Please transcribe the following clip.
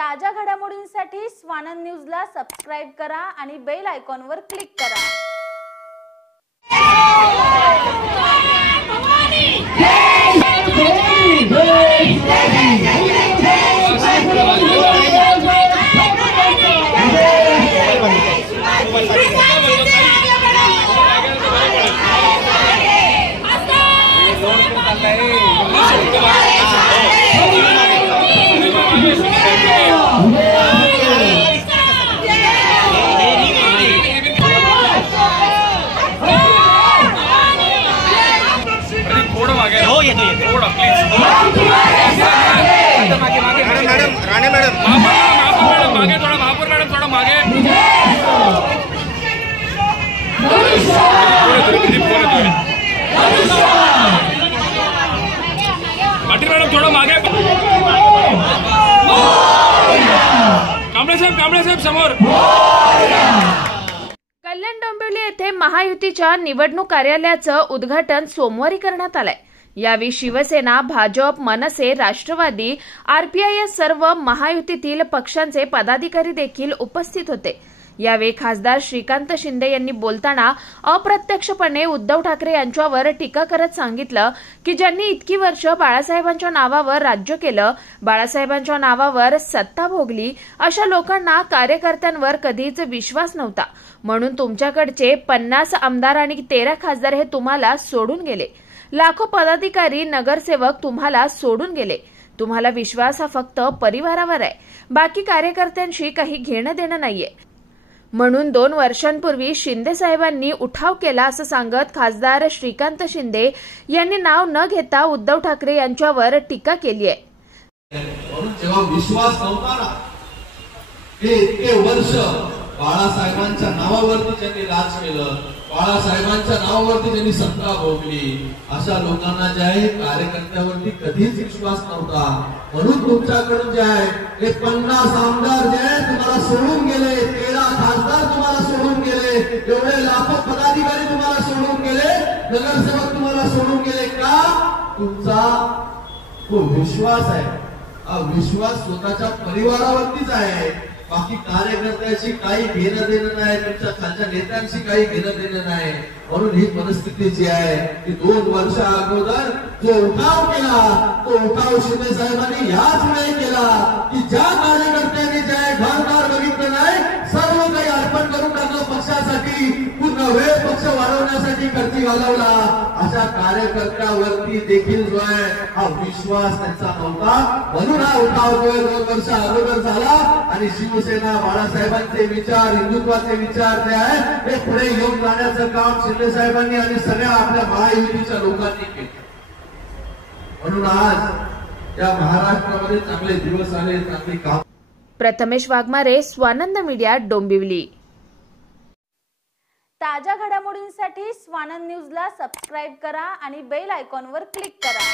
ताज्या घडामोडींसाठी स्वानंद न्यूजला सबस्क्राइब करा आणि बेल आयकॉनवर क्लिक करा। कांबळे साहेब समोर। कल्याण डोंबिवली येथे महायुतीच्या निवडणूक कार्यालयाचं उद्घाटन सोमवारी करण्यात आलंय। यावेळी शिवसेना, भाजप, मनसे, राष्ट्रवादी, आरपीआय या सर्व महायुतीतील पक्षांचे पदाधिकारी देखील उपस्थित होते। यावेळी खासदार श्रीकांत शिंदे यांनी बोलताना अप्रत्यक्षपणे उद्धव ठाकरे यांच्यावर टीका करत सांगितलं की ज्यांनी इतकी वर्ष बाळासाहेबांच्या नावावर राज्य केलं, बाळासाहेबांच्या नावावर सत्ता भोगली, अशा लोकांना कार्यकर्त्यांवर कधीच विश्वास नव्हता, म्हणून तुमच्याकडचे 50 आमदार आणि 13 खासदार हे तुम्हाला सोडून गेले। लाखो पदाधिकारी, नगरसेवक तुम्हाला सोडून गेले। तुम्हाला विश्वास हा फक्त परिवारावर आहे, बाकी कार्यकर्त्यांशी काही घेणं देणं नाहीये, म्हणून 2 वर्षांपूर्वी शिंदे साहेबांनी उठाव केला असं सांगत खासदार श्रीकांत शिंदे यांनी नाव न घेता उद्धव ठाकरे यांच्यावर टीका केली आहे। जेव्हा विश्वास नव्हता ना, इतके वर्ष बाळासाहेबांच्या नावावरती ज्यांनी राज केलं, बाळासाहेबांच्या नावावरती ज्यांनी सत्ता भोगली, अशा लोकांना जे आहे कार्यकर्त्यावरती कधीच विश्वास नव्हता, म्हणून तुमच्याकडून जे आहे हे 50 आमदार जे आहे तुम्हाला सोडून गेले, 13 खासदार तुम्हाला सोडून गेले, एवढे लाखो पदाधिकारी तुम्हाला सोडून गेले, नगरसेवक तुम्हाला सोडून गेले का? तुमचा तो विश्वास आहे, हा विश्वास स्वतःच्या परिवारावरतीच आहे, बाकी कार्यकर्त्याशी काही घेणं देणं नाही, तुमच्या खालच्या नेत्यांशी काही घेणं देणं नाही। म्हणून ही परिस्थिती जी आहे की 2 वर्ष अगोदर जो उठाव केला, तो उठाव शिंदे साहेबांनी याच वेळी केला की ज्या कार्यकर्त्यांनी जे आहे घरदार बघितलं नाही, सर्व काही अर्पण करून टाकलं पक्षासाठी, पूर्ण वेळ पक्ष वाढवण्यासाठी खर्च घालवला, अशा कार्यकर्त्यावरती देखील जो आहे हा विश्वास त्यांचा नव्हता, म्हणून हा उठाव जो 2 वर्ष अगोदर झाला आणि शिवसेना, बाळासाहेबांचे विचार, हिंदुत्वाचे विचार जे आहे हे पुढे घेऊन जाण्याचं काम शिंदे साहेबांनी आणि सगळ्या आपल्या महायुतीच्या लोकांनी केलं। म्हणून आज या महाराष्ट्रामध्ये चांगले दिवस आले, चांगली काम। प्रथमेश वाघमारे, स्वानंद मीडिया, डोंबिवली। ताज्या घडामोडींसाठी स्वानंद न्यूजला सबस्क्राइब करा आणि बेल आयकॉनवर क्लिक करा।